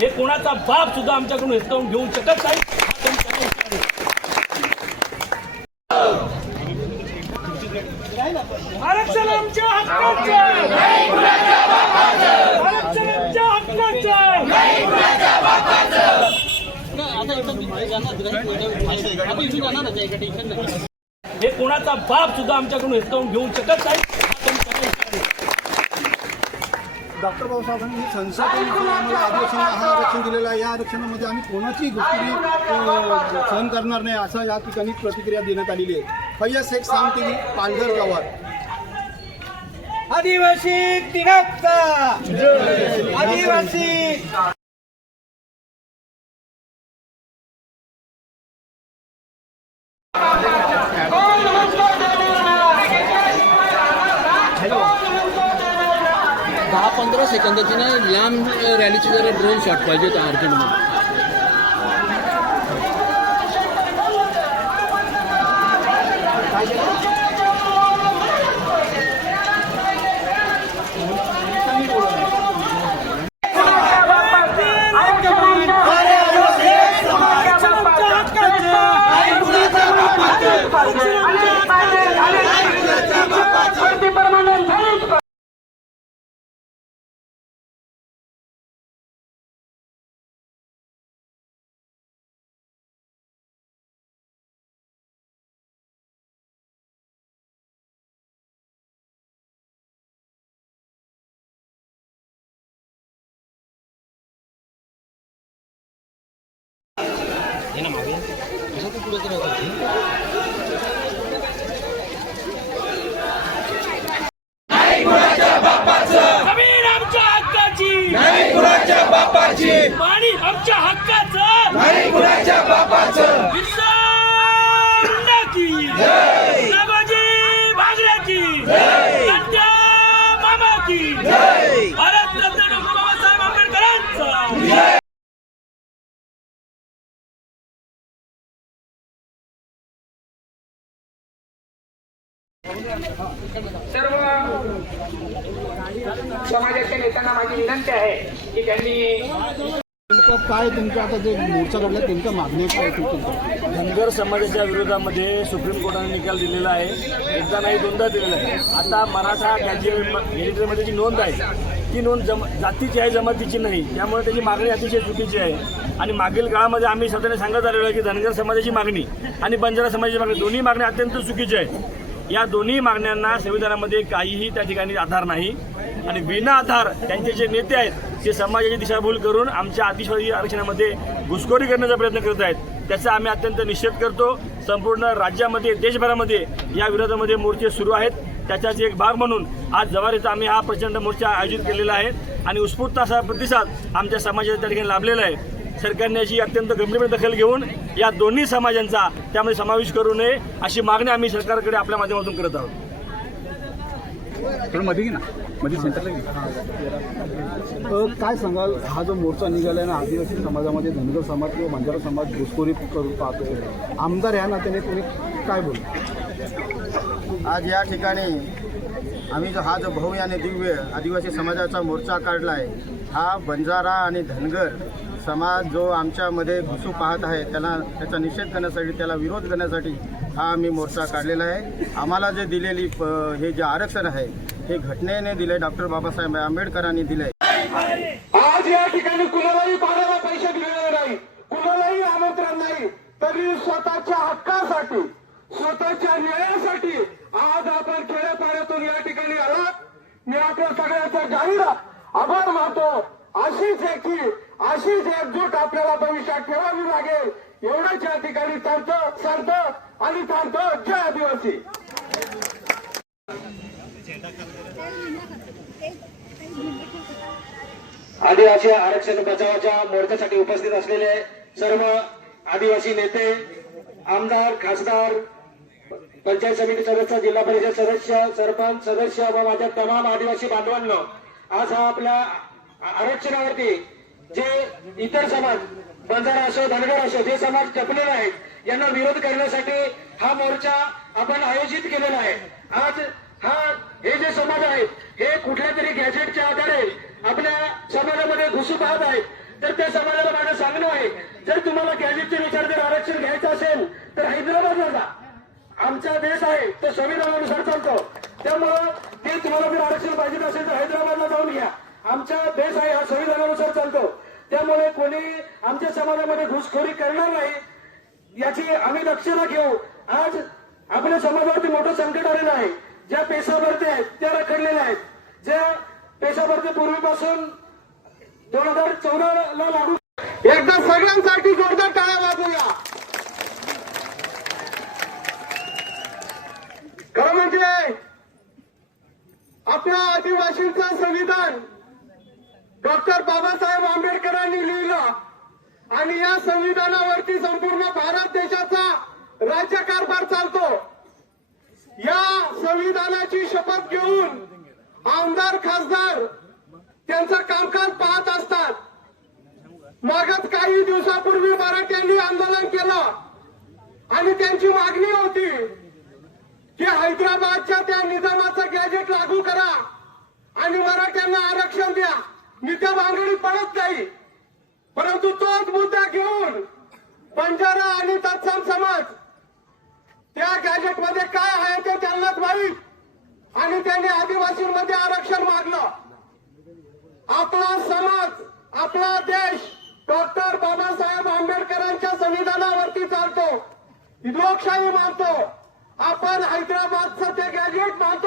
हे कोणाचा बाप सुद्धा आमच्याकडून हिसकावून घेऊ शकत नाही. आरक्षण आमच्या हक्काचं आरक्षण आमच्या हक्काचं हे कोणाचा बाप सुद्धा आमच्याकडून हिसकावून घेऊ शकत नाही हा त्यांचा अधिकार आहे. डॉक्टर बाबासाहेबांनी ही संसदेने आम्हाला हा आरक्षण दिलेलं आहे. या आरक्षणामध्ये आम्ही कोणाची गोष्टी सहन करणार नाही असं या ठिकाणी प्रतिक्रिया देण्यात आलेली आहे. फैया शेख सामतेगी पालघर गावात. आदिवासी दिनाचा आदिवासी पंधरा सेकंदाची ना लांब रॅलीची जरा ड्रोन शॉट पाहिजे होता अर्जंटमध्ये. जमीन आमच्या हक्काची. नाही कुणाच्या बापाची. पाणी आमच्या हक्काचं. नाही कुणाच्या बापाचं सर्व समाजाच्या नेत्यांना माझी विनंती आहे की त्यांनी नेमकं काय तुमचं आता जे मोर्चा काढला त्यांच्या मागण्या काय तुमच्या? धनगर समाजाच्या विरोधामध्ये सुप्रीम कोर्टाने निकाल दिलेला आहे. एकदा नाही दोनदा दिलेला आहे. आता मराठा गॅजेटमध्ये जी नोंद आहे ती नोंद जम जातीची आहे जमातीची नाही. त्यामुळे त्याची मागणी अतिशय चुकीची आहे. आणि मागील काळामध्ये आम्ही स्वतःने सांगत आलेलो आहे की धनगर समाजाची मागणी आणि बंजारा समाजाची मागणी दोन्ही मागण्या अत्यंत चुकीच्या आहेत. या दोन्ही मागण्यांना संविधानामध्ये काहीही त्या ठिकाणी आधार नाही. आणि विना आधार त्यांचे जे नेते आहेत ते समाजाची दिशाभूल करून आमच्या आदिवासी आरक्षणामध्ये घुसखोरी करण्याचा प्रयत्न करत आहेत. त्याचा आम्ही अत्यंत निषेध करतो. संपूर्ण राज्यामध्ये देशभरामध्ये या विरोधामध्ये मोर्चे सुरू आहेत. त्याचाच एक भाग म्हणून आज जवारीचा आम्ही हा प्रचंड मोर्चा आयोजित केलेला आहे. आणि उत्स्फूर्त असा प्रतिसाद आमच्या समाजाच्या त्या ठिकाणी लाभलेला आहे. सरकारने याची अत्यंत गंभीरपणे दखल घेऊन या दोन्ही समाजांचा त्यामध्ये समावेश करू नये अशी मागणी आम्ही सरकारकडे आपल्या माध्यमातून करत आहोत. अ, काय सांगाल? हा जो मोर्चा निघाला आहे ना आदिवासी समाजामध्ये धनगर समाज किंवा बंजारा समाज घुसखोरी करून पाहतोय. आमदार या नात्याने तुम्ही काय बोल? आज या ठिकाणी आम्ही जो हा जो भव्य आणि दिव्य आदिवासी समाजाचा मोर्चा काढला आहे हा बंजारा आणि धनगर समाज जो आमच्यामध्ये घुसू पाहत आहे त्याला त्याचा निषेध करण्यासाठी त्याला विरोध करण्यासाठी हा आम्ही मोर्चा काढलेला आहे. आम्हाला जे दिलेली हे जे आरक्षण आहे हे घटनेने दिले डॉक्टर बाबासाहेब आंबेडकरांनी दिले. आज या ठिकाणी कुणालाही पाण्याला पैसे दिलेले नाही कुणालाही आमंत्रण नाही तरी स्वतःच्या हक्कासाठी स्वतःच्या न्यायासाठी आज आपण खेड्यापाड्यातून या ठिकाणी आलात. मी आपल्या सगळ्यांचा जाहीर आभार मानतो. अशीच एकी अशीच एकजूट आपल्याला भविष्यात ठेवावी लागेल. एवढंच या ठिकाणी सांगतो सांगतो आणि सांगतो जय आदिवासी. आदिवासी आरक्षण बचावाच्या मोर्चासाठी उपस्थित असलेले सर्व आदिवासी नेते आमदार खासदार पंचायत समिती सदस्य जिल्हा परिषद सदस्य सरपंच सदस्य व माझ्या तमाम आदिवासी बांधवांना आज हा आपल्या आरक्षणावरती जे इतर समाज बंजारा असो धनगर असो जे समाज टपलेले आहेत यांना विरोध करण्यासाठी हा मोर्चा आपण आयोजित केलेला आहे. आज हा हे जे समाज आहेत हे कुठल्या तरी गॅजेटच्या आधारे आपल्या समाजामध्ये घुसू पाहत आहेत तर त्या समाजाला माझं सांगणं आहे जर तुम्हाला गॅजेटच्या नुसार जर आरक्षण घ्यायचं असेल तर हैदराबादला जा. आमचा देश आहे तो संविधानानुसार चालतो. त्यामुळं ते तुम्हाला जर आरक्षण पाहिजे असेल तर हैदराबादला जाऊन घ्या आमचा देश आहे हा संविधानानुसार चालतो. त्यामुळे कोणी आमच्या समाजामध्ये घुसखोरी करणार नाही याची आम्ही दक्षता घेऊ. आज आपल्या समाजावरती मोठं संकट आलेलं आहे. ज्या पेशा भरते आहेत त्या रखडलेल्या आहेत. ज्या पेशा भरते पूर्वीपासून दोन हजार चौदा ला लागू एकदा सगळ्यांसाठी जोरदार टाळ्या वाजूया खरं म्हणजे आपल्या आदिवासींचं संविधान डॉक्टर बाबासाहेब आंबेडकरांनी लिहिलं आणि या संविधानावरती संपूर्ण भारत देशाचा राज्यकारभार चालतो. या संविधानाची शपथ घेऊन आमदार खासदार त्यांचं कामकाज पाहत असतात. मागत काही दिवसापूर्वी मराठ्यांनी आंदोलन केलं आणि त्यांची मागणी होती की हैदराबादच्या त्या निजामाचं गॅजेट लागू करा आणि मराठ्यांना आरक्षण द्या. मी त्या पडत नाही. परंतु तोच मुद्दा घेऊन बंजारा आणि तत्सम समाज त्या गॅजेटमध्ये काय आहे ते त्यांनाच माहीत. आणि त्यांनी आदिवासींमध्ये आरक्षण मागलं. आपला समाज आपला देश डॉक्टर बाबासाहेब आंबेडकरांच्या संविधानावरती चालतो. लोकशाही मानतो. आपण हैद्राबादचं ते गॅजेट हैदराबाद